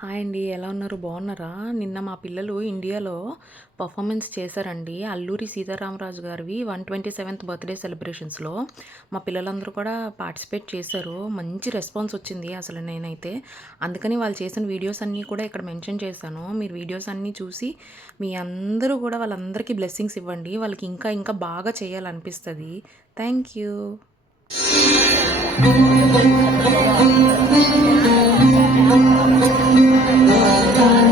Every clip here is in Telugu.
హాయ్ అండి. ఎలా ఉన్నారు? బాగున్నారా? నిన్న మా పిల్లలు ఇండియాలో పర్ఫార్మెన్స్ చేశారండి. అల్లూరి సీతారామరాజు గారివి 127థ్ బర్త్‌డే సెలబ్రేషన్స్‌లో. మా పిల్లలందరూ కూడా పార్టిసిపేట్ చేశారు. మంచి రెస్పాన్స్ వచ్చింది అసలు నేనైతే. అందుకని వాళ్ళు చేసిన వీడియోస్ అన్నీ కూడా ఇక్కడ మెన్షన్ చేశాను. మీరు వీడియోస్ అన్నీ చూసి మీ అందరూ కూడా వాళ్ళందరికీ బ్లెస్సింగ్స్ ఇవ్వండి. వాళ్ళకి ఇంకా ఇంకా బాగా చేయాలనిపిస్తుంది థ్యాంక్ యూ. అదిగో God.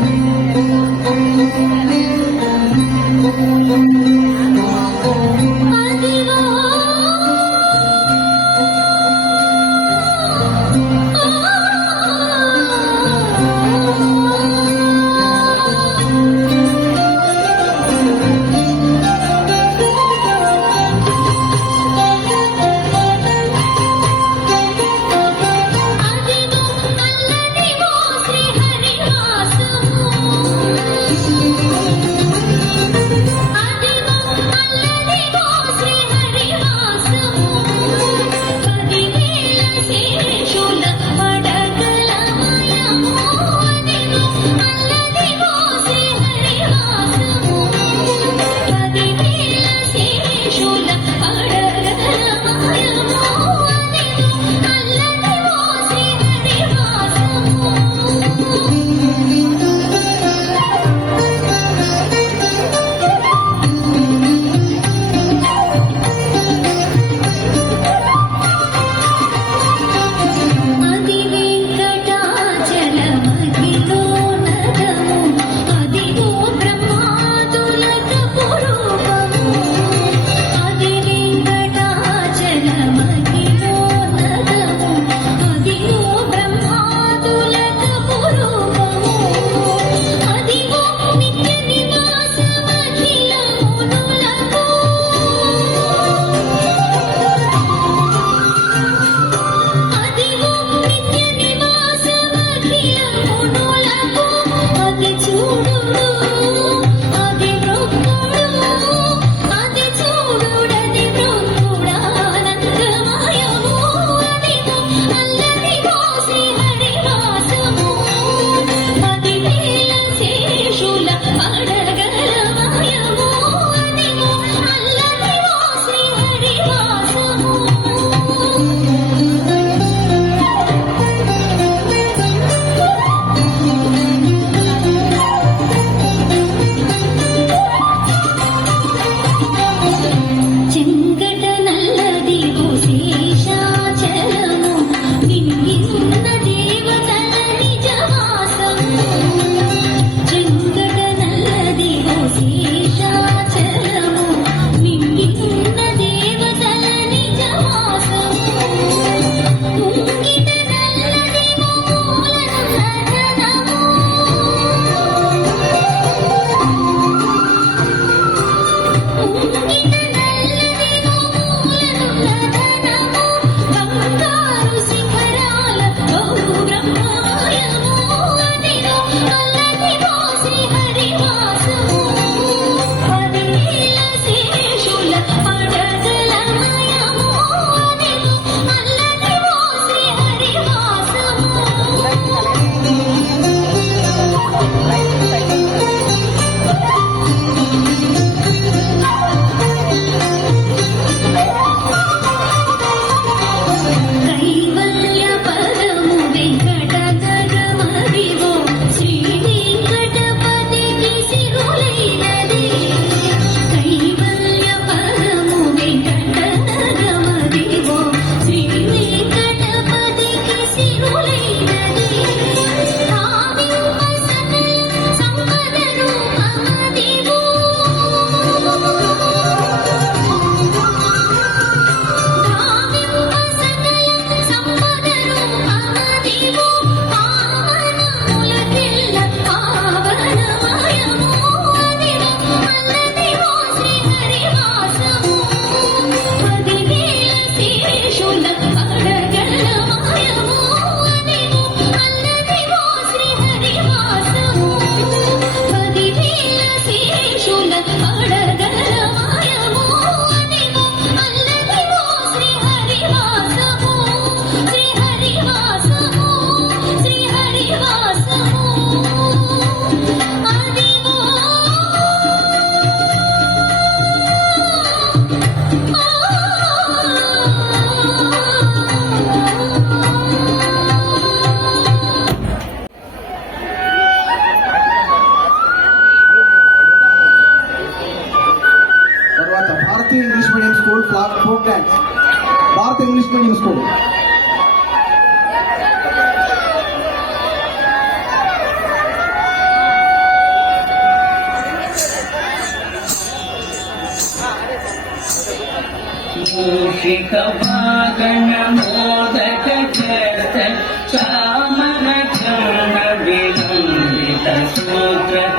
Yes,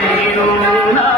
you.